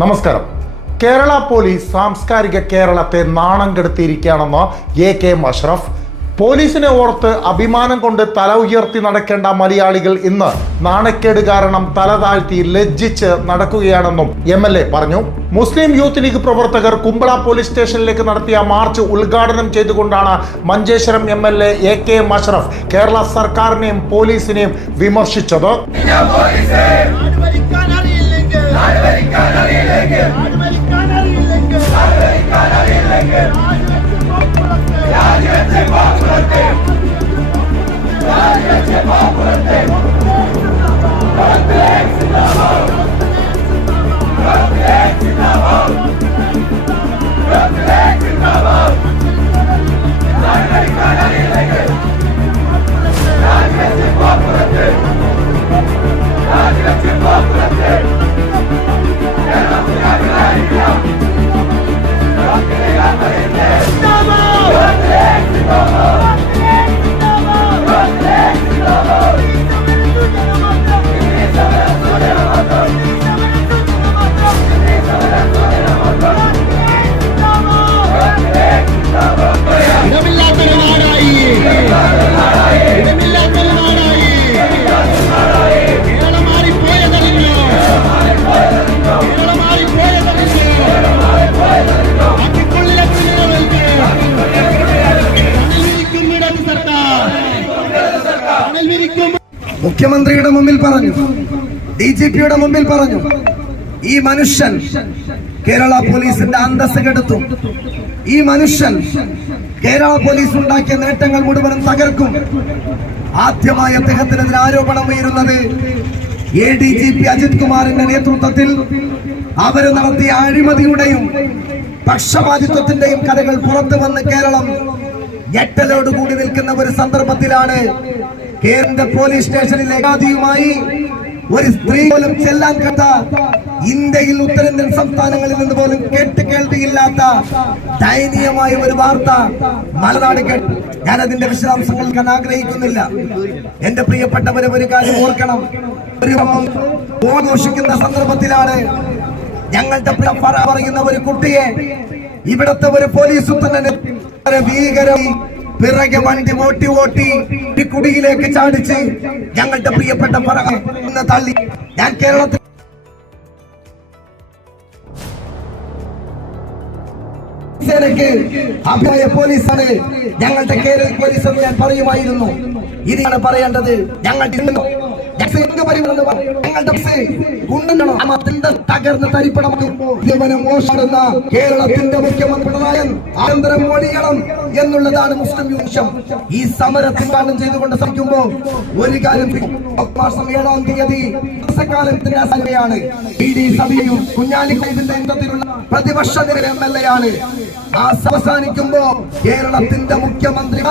നമസ്കാരം. കേരള പോലീസ് സാംസ്കാരിക കേരളത്തെ നാണം കെടുത്തിയിരിക്കുകയാണെന്ന് എ കെ മഷ്റഫ് പോലീസിനെ ഓർത്ത് അഭിമാനം കൊണ്ട് തല ഉയർത്തി നടക്കേണ്ട മലയാളികൾ ഇന്ന് നാണക്കേട് കാരണം തല താഴ്ത്തി ലജ്ജിച്ച് നടക്കുകയാണെന്നും എം എൽ എ പറഞ്ഞു. മുസ്ലിം യൂത്ത് ലീഗ് പ്രവർത്തകർ കുമ്പള പോലീസ് സ്റ്റേഷനിലേക്ക് നടത്തിയ മാർച്ച് ഉദ്ഘാടനം ചെയ്തുകൊണ്ടാണ് Manjeshwaram M L A A K Mashraf Kerala സർക്കാരിനെയും പോലീസിനെയും വിമർശിച്ചത്. நாடு வரைக்கான அறியலைங்க நாடு வரைக்கான அறியலைங்க நாடு வரைக்கான മുഖ്യമന്ത്രിയുടെ മുമ്പിൽ പറഞ്ഞു. ഡി ജി പിയുടെ മുമ്പിൽ പറഞ്ഞു. ഈ മനുഷ്യൻ കേരള പോലീസിന്റെ അന്തസ് കെടുത്തു. ഈ മനുഷ്യൻ കേരള പോലീസ് ഉണ്ടാക്കിയ നേട്ടങ്ങൾ മുഴുവനും തകർക്കും. ആദ്യമായി അദ്ദേഹത്തിനെതിരെ ആരോപണം ഉയരുന്നത് A D G P Ajith കുമാറിന്റെ നേതൃത്വത്തിൽ അവർ നടത്തിയ അഴിമതിയുടെയും പക്ഷപാതിത്വത്തിന്റെയും കഥകൾ പുറത്തു വന്ന് കേരളം ഞെട്ടലോടുകൂടി നിൽക്കുന്ന ഒരു സന്ദർഭത്തിലാണ് കേന്ദ്ര പോലീസ് സ്റ്റേഷനിൽ ഏകാധിയുമായി ഒരു സ്ത്രീ പോലും ചെല്ലാൻ കണ്ട ഇന്ത്യയിൽ ഉത്തരേന്ത്യൻ സംസ്ഥാനങ്ങളിൽ നിന്ന് പോലും കേട്ട് കേൾവിയില്ലാത്ത ദയനീയമായ ഒരു വാർത്ത മലനാട് കേട്ടു. ഞാൻ അതിന്റെ വിശദാംശങ്ങൾ കാണാൻ ആഗ്രഹിക്കുന്നില്ല. എന്റെ പ്രിയപ്പെട്ടവരെ ഒരു കാര്യം ഓർക്കണം. ഒരു ഓഘോഷിക്കുന്ന സന്ദർഭത്തിലാണ് ഞങ്ങളുടെ പറയുന്ന ഒരു കുട്ടിയെ ഇവിടുത്തെ ഒരു പോലീസ് ഉത്തരനെ ഭീകരം പിറകെ വണ്ടി ഓട്ടി ഓട്ടി കുടിയിലേക്ക് ചാടിച്ച് ഞങ്ങളുടെ പ്രിയപ്പെട്ട ഇന്ന് തള്ളി. ഞാൻ കേരളത്തിൽ സേനയ്ക്ക് അഭിനയ പോലീസാണ്. ഞങ്ങളുടെ കേരള പോലീസ് എന്ന് ഞാൻ പറയുമായിരുന്നു. ഇനിയാണ് പറയേണ്ടത്. ഞങ്ങൾ കേരളത്തിന്റെ മുഖ്യമന്ത്രി ഒഴിയണം എന്നുള്ളതാണ് മുസ്ലിം യൂണിഷം ഈ സമരത്തിൽ കാരണം ചെയ്തുകൊണ്ട് ശ്രമിക്കുമ്പോ ഒരു കാര്യം ഏഴാം തീയതി ാണ് പി ഡി സഭയും കുഞ്ഞാലിക്കൈവിന്റെ നേതൃത്വത്തിലുള്ള പ്രതിപക്ഷ നിര എം എൽ എ ആണ്. ആ അവസാനിക്കുമ്പോ കേരളത്തിന്റെ മുഖ്യമന്ത്രി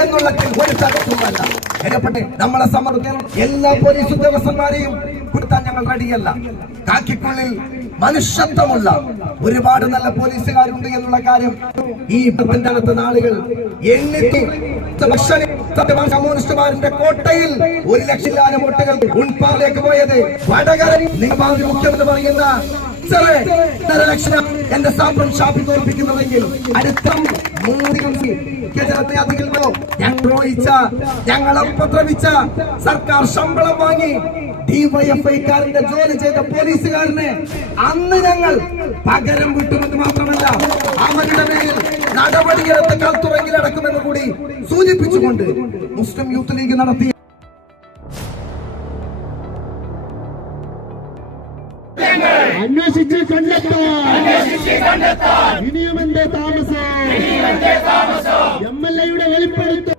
എന്നുള്ള ഒരു തരത്തിലുമല്ല എടപെട്ട് നമ്മളെ സമ്മർദ്ദം എല്ലാ പോലീസ് ഉദ്യോഗസ്ഥന്മാരെയും കൊടുത്താൽ ഞങ്ങൾ റെഡിയല്ല. കാക്കിക്കുള്ളിൽ മനുഷ്യത്വമുള്ള ഒരുപാട് നല്ല പോലീസുകാരുണ്ട് എന്നുള്ള കാര്യം ഈ പത്തിന്റെ അടുത്ത നാളുകൾ എണ്ണിത്തി കമ്മ്യൂണിസ്റ്റുമാരുടെ കോട്ടയിൽ ഒരു ലക്ഷത്തിലാനും വോട്ടുകൾ ഉൺപാറിലേക്ക് പോയത് വടകര നിങ്ങൾ മുഖ്യമന്ത്രി പറയുന്ന "സാറേ, ഒന്നര ലക്ഷം എന്റെ സ്ഥാപനം ഷാപ്പിൽ തോൽപ്പിക്കുന്നതെങ്കിൽ അടുത്ത മൂന്ന് ജനത്തെ അധികമോ ഞങ്ങൾ ദ്രോഹിച്ച ഞങ്ങളെ ഉപദ്രവിച്ച സർക്കാർ ശമ്പളം വാങ്ങി ഡിവൈഎഫ്ഐക്കാരന്റെ ജോലി ചെയ്ത പോലീസുകാരനെ അന്ന് ഞങ്ങൾ പകരം വിട്ടുമെന്ന് മാത്രമല്ല അവരുടെ മേൽ നടപടിയെടുത്ത് കൽത്തുറങ്ങിലടക്കുമെന്ന് കൂടി സൂചിപ്പിച്ചുകൊണ്ട് മുസ്ലിം യൂത്ത് ലീഗ് നടത്തിയ അന്വേഷിച്ച് കണ്ടെത്താൻ. ഇനിയും എന്റെ താമസം. എം എൽ എയുടെ വെളിപ്പെടുത്തൽ.